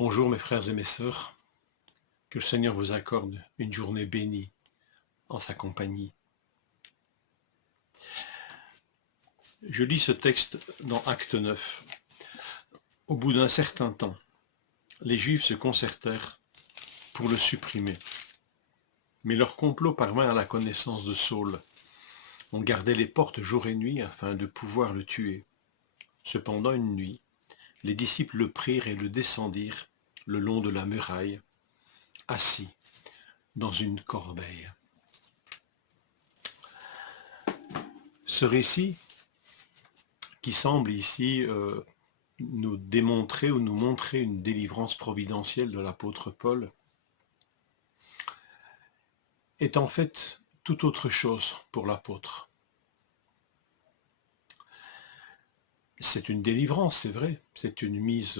Bonjour mes frères et mes sœurs, que le Seigneur vous accorde une journée bénie en sa compagnie. Je lis ce texte dans Acte 9. Au bout d'un certain temps, les Juifs se concertèrent pour le supprimer. Mais leur complot parvint à la connaissance de Saul. On gardait les portes jour et nuit afin de pouvoir le tuer. Cependant une nuit, les disciples le prirent et le descendirent le long de la muraille, assis dans une corbeille. Ce récit, qui semble ici nous démontrer ou nous montrer une délivrance providentielle de l'apôtre Paul, est en fait tout autre chose pour l'apôtre. C'est une délivrance, c'est vrai, c'est une mise,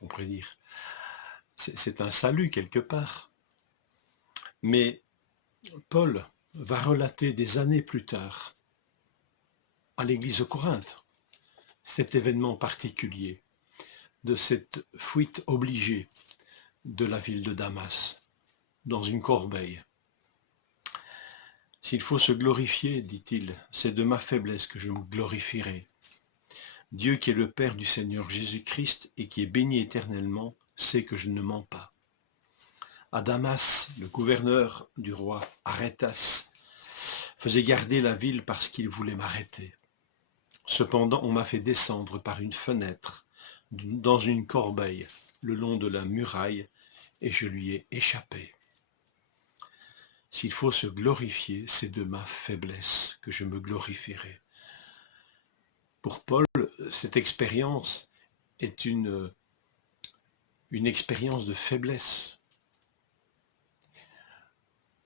on pourrait dire, c'est un salut quelque part. Mais Paul va relater des années plus tard, à l'église de Corinthe, cet événement particulier de cette fuite obligée de la ville de Damas, dans une corbeille. S'il faut se glorifier, dit-il, c'est de ma faiblesse que je me glorifierai. Dieu qui est le Père du Seigneur Jésus-Christ et qui est béni éternellement, sait que je ne mens pas. À Damas, le gouverneur du roi Arétas faisait garder la ville parce qu'il voulait m'arrêter. Cependant, on m'a fait descendre par une fenêtre dans une corbeille le long de la muraille et je lui ai échappé. S'il faut se glorifier, c'est de ma faiblesse que je me glorifierai. Pour Paul, cette expérience est une expérience de faiblesse,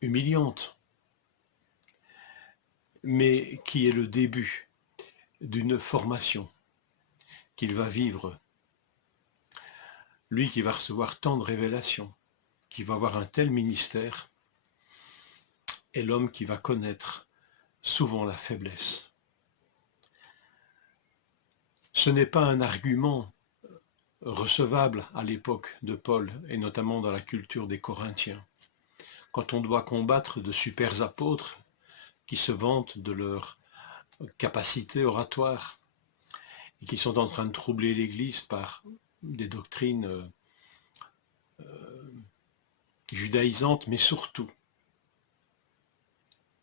humiliante, mais qui est le début d'une formation qu'il va vivre. Lui qui va recevoir tant de révélations, qui va avoir un tel ministère, est l'homme qui va connaître souvent la faiblesse. Ce n'est pas un argument recevable à l'époque de Paul, et notamment dans la culture des Corinthiens. Quand on doit combattre de super apôtres qui se vantent de leur capacité oratoire et qui sont en train de troubler l'Église par des doctrines judaïsantes, mais surtout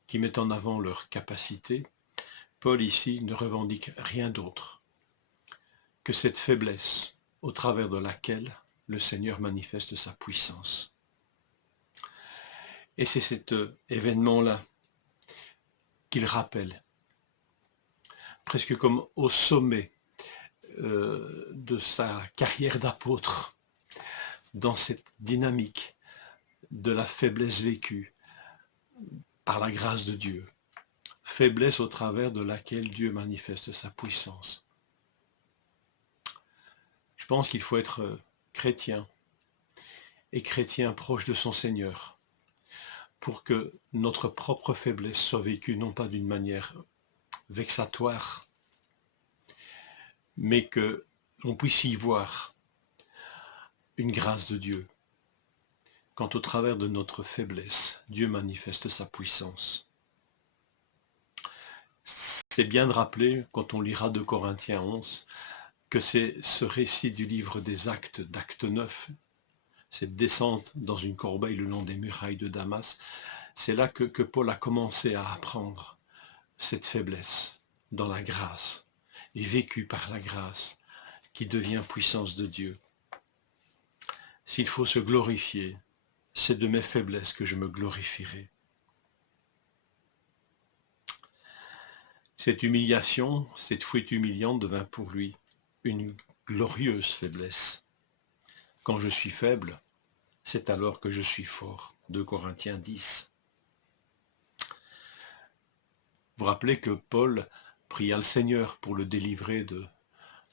qui mettent en avant leur capacité, Paul ici ne revendique rien d'autre que cette faiblesse au travers de laquelle le Seigneur manifeste sa puissance. Et c'est cet événement-là qu'il rappelle, presque comme au sommet de sa carrière d'apôtre, dans cette dynamique de la faiblesse vécue par la grâce de Dieu, faiblesse au travers de laquelle Dieu manifeste sa puissance. Je pense qu'il faut être chrétien, et chrétien proche de son Seigneur, pour que notre propre faiblesse soit vécue non pas d'une manière vexatoire, mais que l'on puisse y voir une grâce de Dieu, quand au travers de notre faiblesse, Dieu manifeste sa puissance. C'est bien de rappeler, quand on lira 2 Corinthiens 11, que c'est ce récit du livre des Actes, d'Acte 9, cette descente dans une corbeille le long des murailles de Damas, c'est là que Paul a commencé à apprendre cette faiblesse dans la grâce, et vécue par la grâce, qui devient puissance de Dieu. S'il faut se glorifier, c'est de mes faiblesses que je me glorifierai. Cette humiliation, cette fuite humiliante devint pour lui une glorieuse faiblesse. Quand je suis faible, c'est alors que je suis fort. 2 Corinthiens 10. Vous vous rappelez que Paul pria le Seigneur pour le délivrer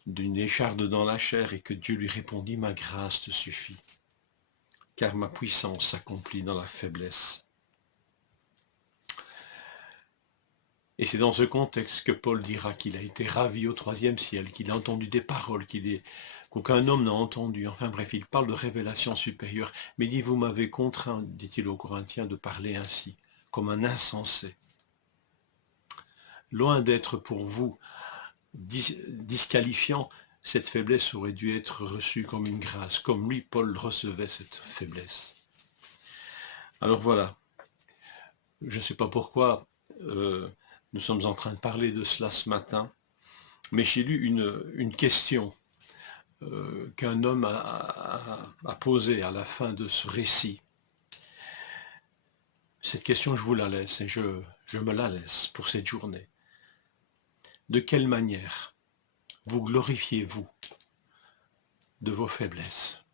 d'une écharde dans la chair et que Dieu lui répondit « Ma grâce te suffit, car ma puissance s'accomplit dans la faiblesse. » Et c'est dans ce contexte que Paul dira qu'il a été ravi au 3e ciel, qu'il a entendu des paroles, qu'il est qu'aucun homme n'a entendu. Enfin bref, il parle de révélation supérieure. Mais il dit, vous m'avez contraint, dit-il aux Corinthiens, de parler ainsi, comme un insensé. Loin d'être pour vous disqualifiant, cette faiblesse aurait dû être reçue comme une grâce, comme lui, Paul, recevait cette faiblesse. Alors voilà, je ne sais pas pourquoi nous sommes en train de parler de cela ce matin, mais j'ai lu une question qu'un homme a posée à la fin de ce récit. Cette question, je vous la laisse et je me la laisse pour cette journée. De quelle manière vous glorifiez-vous de vos faiblesses,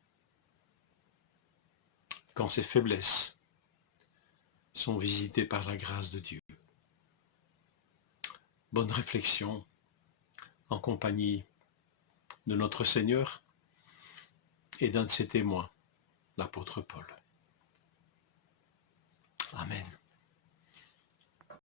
quand ces faiblesses sont visitées par la grâce de Dieu? Bonne réflexion en compagnie de notre Seigneur et d'un de ses témoins, l'apôtre Paul. Amen.